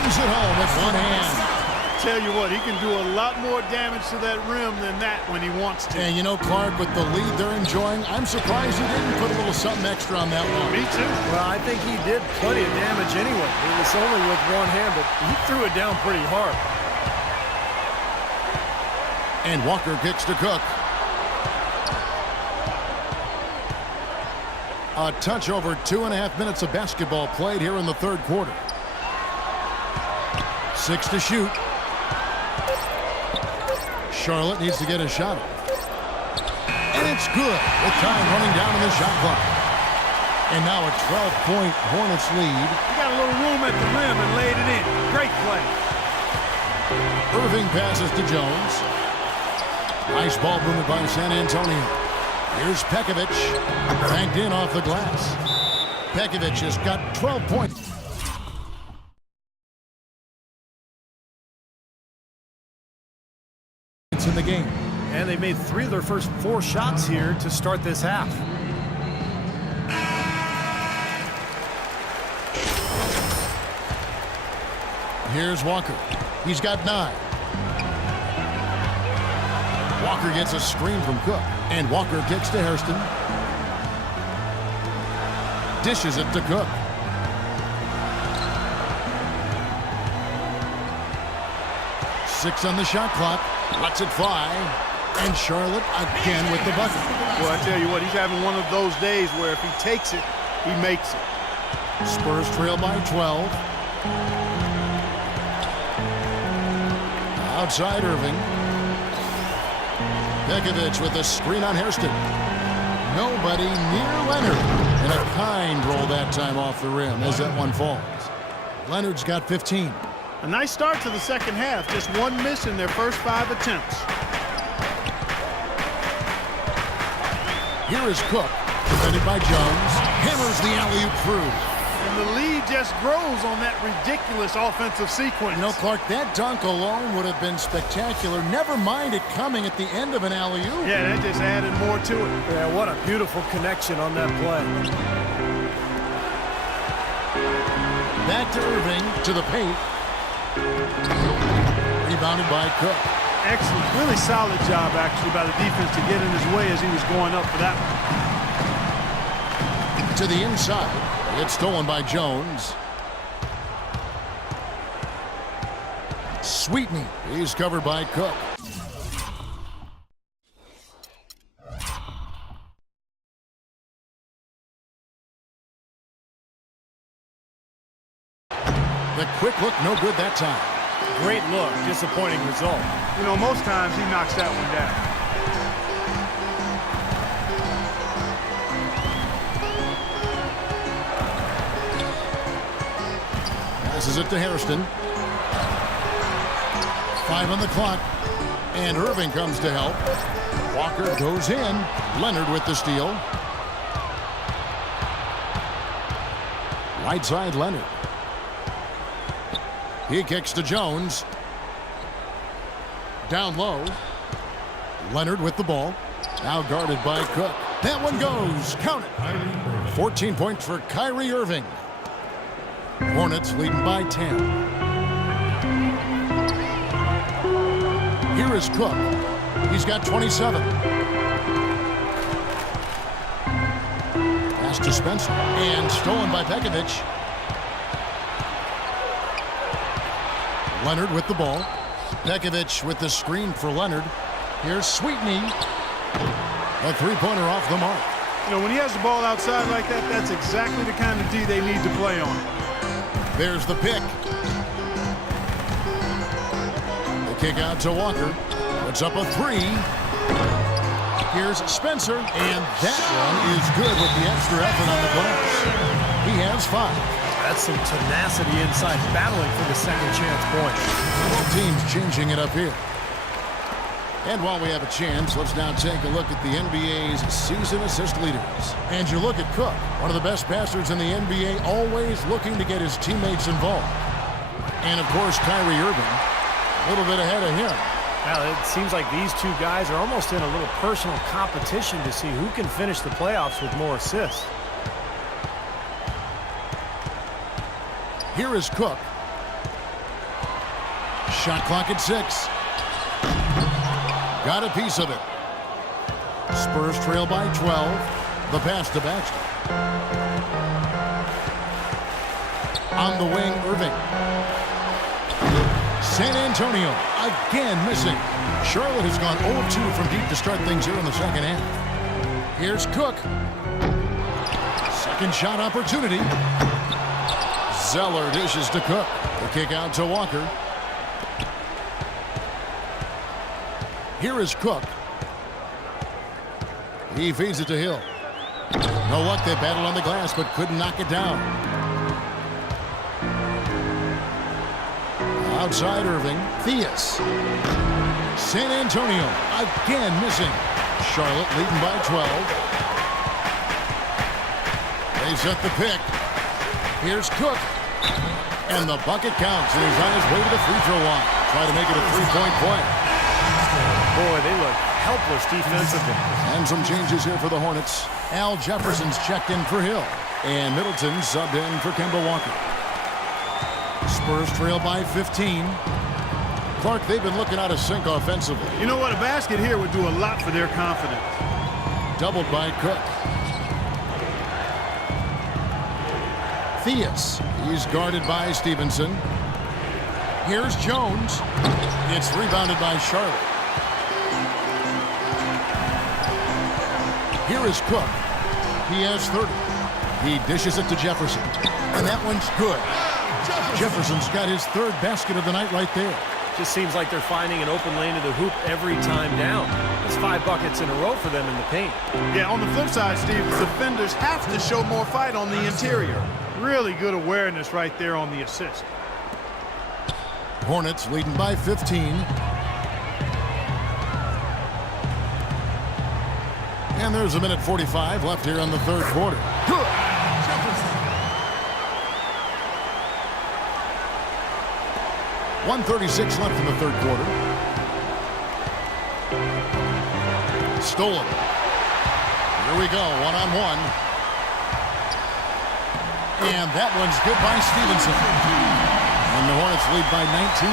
Brings it home with one hand. Tell you what, he can do a lot more damage to that rim than that when he wants to. And you know, Clark, with the lead they're enjoying, I'm surprised he didn't put a little something extra on that one. Me too. Well, I think he did plenty of damage anyway. It was only with one hand, but he threw it down pretty hard. And Walker kicks to Cook. A touch over 2.5 minutes of basketball played here in the third quarter. 6 to shoot. Charlotte needs to get a shot up. And it's good with time running down in the shot clock. And now a 12-point Hornets lead. He got a little room at the rim and laid it in. Great play. Irving passes to Jones. Nice ball movement by San Antonio. Here's Pekovic. Banked in off the glass. Pekovic has got 12 points. In the game. And they made 3 of their first 4 shots here to start this half. Here's Walker. He's got 9. Walker gets a screen from Cook. And Walker kicks to Hairston. Dishes it to Cook. Six on the shot clock. Lets it fly. And Charlotte again with the bucket. Well, I tell you what, he's having one of those days where if he takes it, he makes it. Spurs trail by 12. Outside Irving. Pekovic with a screen on Hairston. Nobody near Leonard. And a kind roll that time off the rim as that one falls. Leonard's got 15. A nice start to the second half. Just one miss in their first 5 attempts. Here is Cook. Defended by Jones. Hammers the alley-oop through. And the lead just grows on that ridiculous offensive sequence. You know, Clark, that dunk alone would have been spectacular. Never mind it coming at the end of an alley-oop. Yeah, that just added more to it. Yeah, what a beautiful connection on that play. Back to Irving, to the paint. Rebounded by Cook. Excellent. Really solid job, actually, by the defense to get in his way as he was going up for that one. To the inside. It's stolen by Jones. Sweetney. He's covered by Cook. The quick look, no good that time. Great look, disappointing result. You know, most times he knocks that one down. Passes it to Hairston. 5 on the clock. And Irving comes to help. Walker goes in. Leonard with the steal. Right side Leonard. He kicks to Jones. Down low. Leonard with the ball. Now guarded by Cook. That one goes. Count it. 14 points for Kyrie Irving. Hornets leading by 10. Here is Cook. He's got 27. Pass to Spencer. And stolen by Pekovic. Leonard with the ball. Pekovic with the screen for Leonard. Here's Sweetney. A three-pointer off the mark. You know, when he has the ball outside like that, that's exactly the kind of D they need to play on. There's the pick. The kick out to Walker. Puts up a 3. Here's Spencer. And that one is good with the extra effort on the glass. He has 5. That's some tenacity inside, battling for the second chance point. Both teams changing it up here. And while we have a chance, let's now take a look at the NBA's season assist leaders. And you look at Cook, one of the best passers in the NBA, always looking to get his teammates involved. And, of course, Kyrie Irving, a little bit ahead of him. Well, it seems like these two guys are almost in a little personal competition to see who can finish the playoffs with more assists. Here is Cook. Shot clock at 6. Got a piece of it. Spurs trail by 12. The pass to Baxter. On the wing, Irving. San Antonio again missing. Charlotte has gone 0-2 from deep to start things here in the second half. Here's Cook. Second shot opportunity. Zeller dishes to Cook. The kick out to Walker. Here is Cook. He feeds it to Hill. No luck. They battled on the glass but couldn't knock it down. Outside Irving. Theus. San Antonio again missing. Charlotte leading by 12. They set the pick. Here's Cook. And the bucket counts, and he's on his way to the free throw line. Try to make it a three-point play. Boy, they look helpless defensively. And some changes here for the Hornets. Al Jefferson's checked in for Hill. And Middleton subbed in for Kemba Walker. Spurs trail by 15. Clark, they've been looking out of sync offensively. You know what? A basket here would do a lot for their confidence. Doubled by Cook. Theus. He's guarded by Stevenson. Here's Jones. It's rebounded by Charlotte. Here is Cook. He has 30. He dishes it to Jefferson. And that one's good. Jefferson's got his third basket of the night right there. Just seems like they're finding an open lane to the hoop every time down. That's 5 buckets in a row for them in the paint. Yeah, on the flip side, Steve, the defenders have to show more fight on the interior. Really good awareness right there on the assist. Hornets leading by 15. And there's a minute 45 left here in the third quarter. Good. 1:36 left in the third quarter. Stolen. Here we go, one-on-one. And that one's good by Stevenson. And the Hornets lead by 19.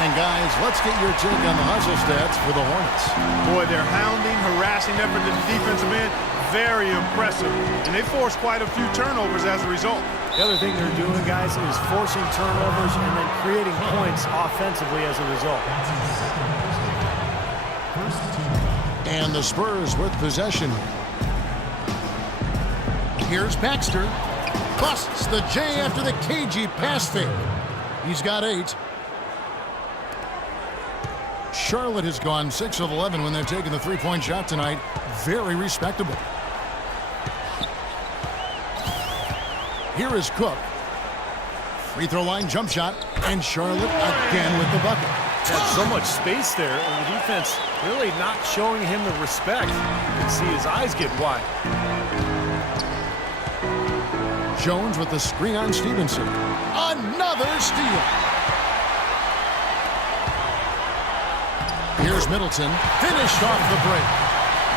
And guys, let's get your take on the hustle stats for the Hornets. Boy, their hounding, harassing effort to the defensive end, very impressive. And they forced quite a few turnovers as a result. The other thing they're doing, guys, is forcing turnovers and then creating points offensively as a result. And the Spurs with possession. Here's Baxter. Busts the J after the KG pass fake. He's got 8. Charlotte has gone 6 of 11 when they're taking the three-point shot tonight. Very respectable. Here is Cook. Free throw line jump shot. And Charlotte again with the bucket. Had so much space there, and the defense really not showing him the respect. You can see his eyes get wide. Jones with the screen on Stevenson. Another steal. Here's Middleton. Finished off the break.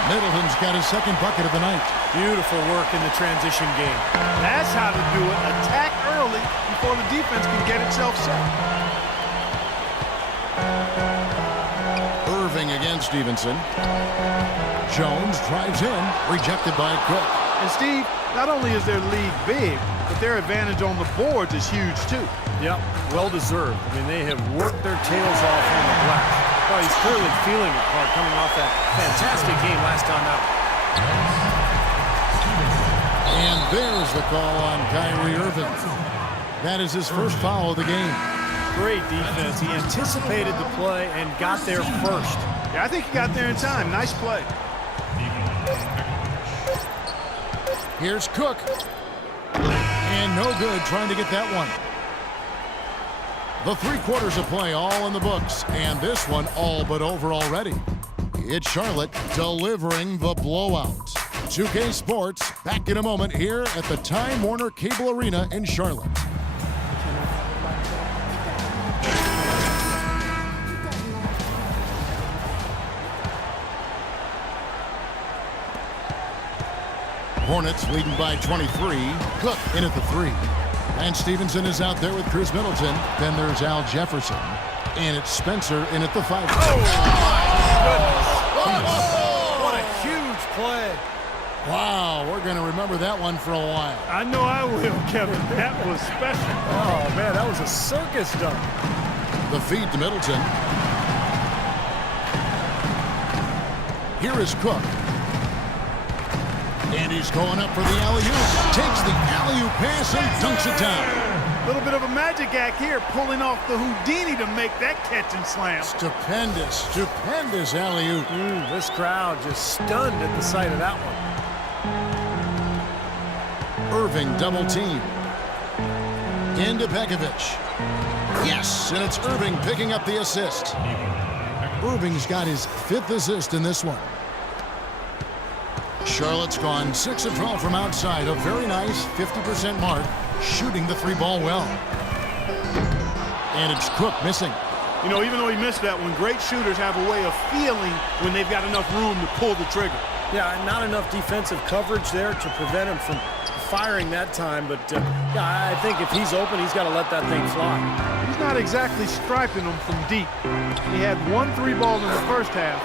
Middleton's got his second bucket of the night. Beautiful work in the transition game. That's how to do it. Attack early before the defense can get itself set. Irving against Stevenson. Jones drives in. Rejected by Cook. And Steve, not only is their lead big, but their advantage on the boards is huge too. Yep, well deserved. I mean, they have worked their tails off on the glass. Oh, he's clearly feeling it, Clark, coming off that fantastic game last time out. And there's the call on Kyrie Irving. That is his first foul of the game. Great defense. He anticipated the play and got there first. Yeah, I think he got there in time. Nice play. Here's Cook. And no good trying to get that one. The 3 quarters of play all in the books, and this one all but over already. It's Charlotte delivering the blowout. 2K Sports back in a moment here at the Time Warner Cable Arena in Charlotte. Hornets leading by 23. Cook in at the 3. And Stevenson is out there with Chris Middleton. Then there's Al Jefferson. And it's Spencer in at the 5. What a huge play. Wow, we're going to remember that one for a while. I know I will, Kevin. That was special. Oh, man, that was a circus dunk. The feed to Middleton. Here is Cook. And he's going up for the alley-oop. Takes the alley-oop pass and dunks it down. A little bit of a magic act here, pulling off the Houdini to make that catch and slam. Stupendous alley-oop. This crowd just stunned at the sight of that one. Irving double team. Into Pekovic. Yes, and it's Irving picking up the assist. Irving's got his 5th assist in this one. Charlotte's gone 6 of 12 from outside. A very nice 50% mark, shooting the 3-ball well. And it's Cook missing. You know, even though he missed that one, great shooters have a way of feeling when they've got enough room to pull the trigger. Yeah, not enough defensive coverage there to prevent him from firing that time. But, yeah, I think if he's open, he's got to let that thing fly. He's not exactly striping them from deep. He had 1 3-ball in the first half,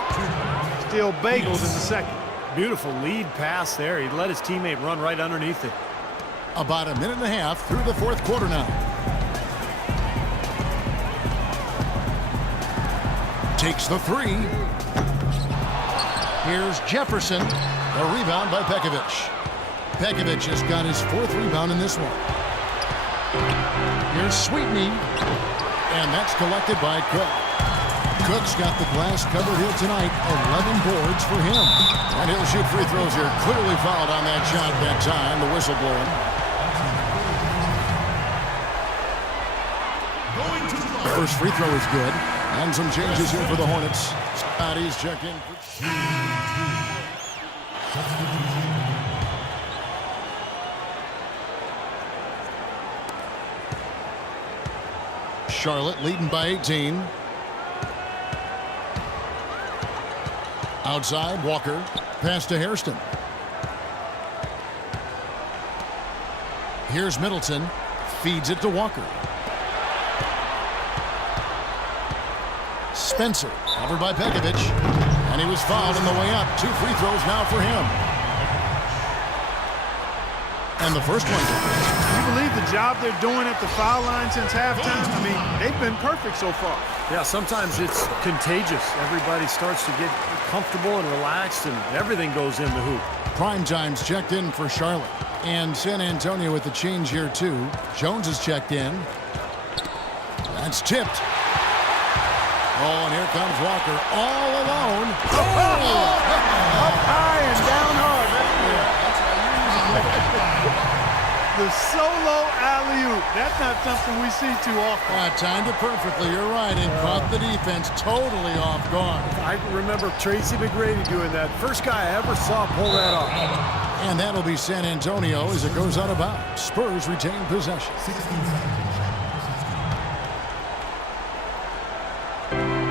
still bagels in the second. Beautiful lead pass there. He let his teammate run right underneath it. About a minute and a half through the 4th quarter now. Takes the 3. Here's Jefferson. A rebound by Pekovic. Pekovic has got his 4th rebound in this one. Here's Sweetney. And that's collected by Cook. Cook's got the glass covered here tonight. 11 boards for him. And he'll shoot free throws here. Clearly fouled on that shot that time. The whistle blowing. First free throw is good. And some changes here for the Hornets. Scotty's checked in. Charlotte leading by 18. Outside, Walker. Pass to Hairston. Here's Middleton. Feeds it to Walker. Spencer, covered by Pekovic. And he was fouled on the way up. 2 free throws now for him. And the first one. Can you believe the job they're doing at the foul line since halftime? I mean, they've been perfect so far. Yeah, sometimes it's contagious. Everybody starts to get comfortable and relaxed, and everything goes in the hoop. Prime time's checked in for Charlotte. And San Antonio with the change here, too. Jones is checked in. That's tipped. Oh, and here comes Walker all alone. Up high and down hard. The solo alley-oop. That's not something we see too often. Timed it perfectly. You're right. And caught the defense totally off guard. I remember Tracy McGrady doing that. First guy I ever saw pull that off. And that'll be San Antonio as it goes out of bounds. Spurs retain possession.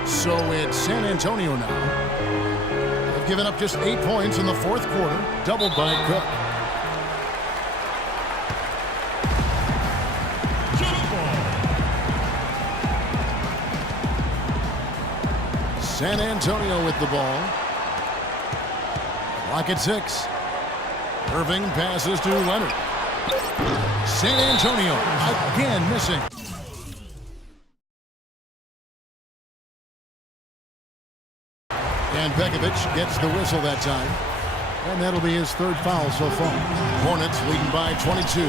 So it's San Antonio now. They've given up just 8 points in the 4th quarter, doubled by Cook. San Antonio with the ball. Clock at 6. Irving passes to Leonard. San Antonio again missing. And Pekovic gets the whistle that time. And that'll be his 3rd foul so far. Hornets leading by 22.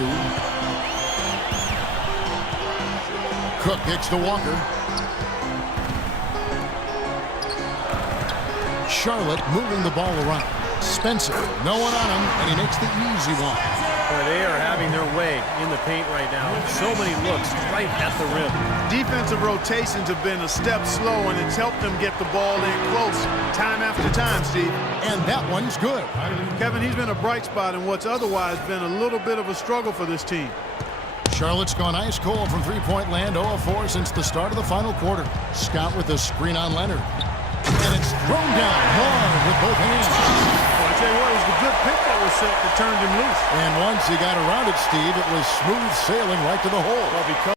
Cook kicks to Walker. Charlotte moving the ball around. Spencer, no one on him, and he makes the easy one. Boy, they are having their way in the paint right now. So many looks right at the rim. Defensive rotations have been a step slow, and it's helped them get the ball in close time after time, Steve. And that one's good. Kevin, he's been a bright spot in what's otherwise been a little bit of a struggle for this team. Charlotte's gone ice cold from three-point land, 0 of 4 since the start of the final quarter. Scott with the screen on Leonard. And it's thrown down hard with both hands. Boy, tell you what, it was the good pick that was set that turned him loose. And once he got around it, Steve, it was smooth sailing right to the hole. Well, because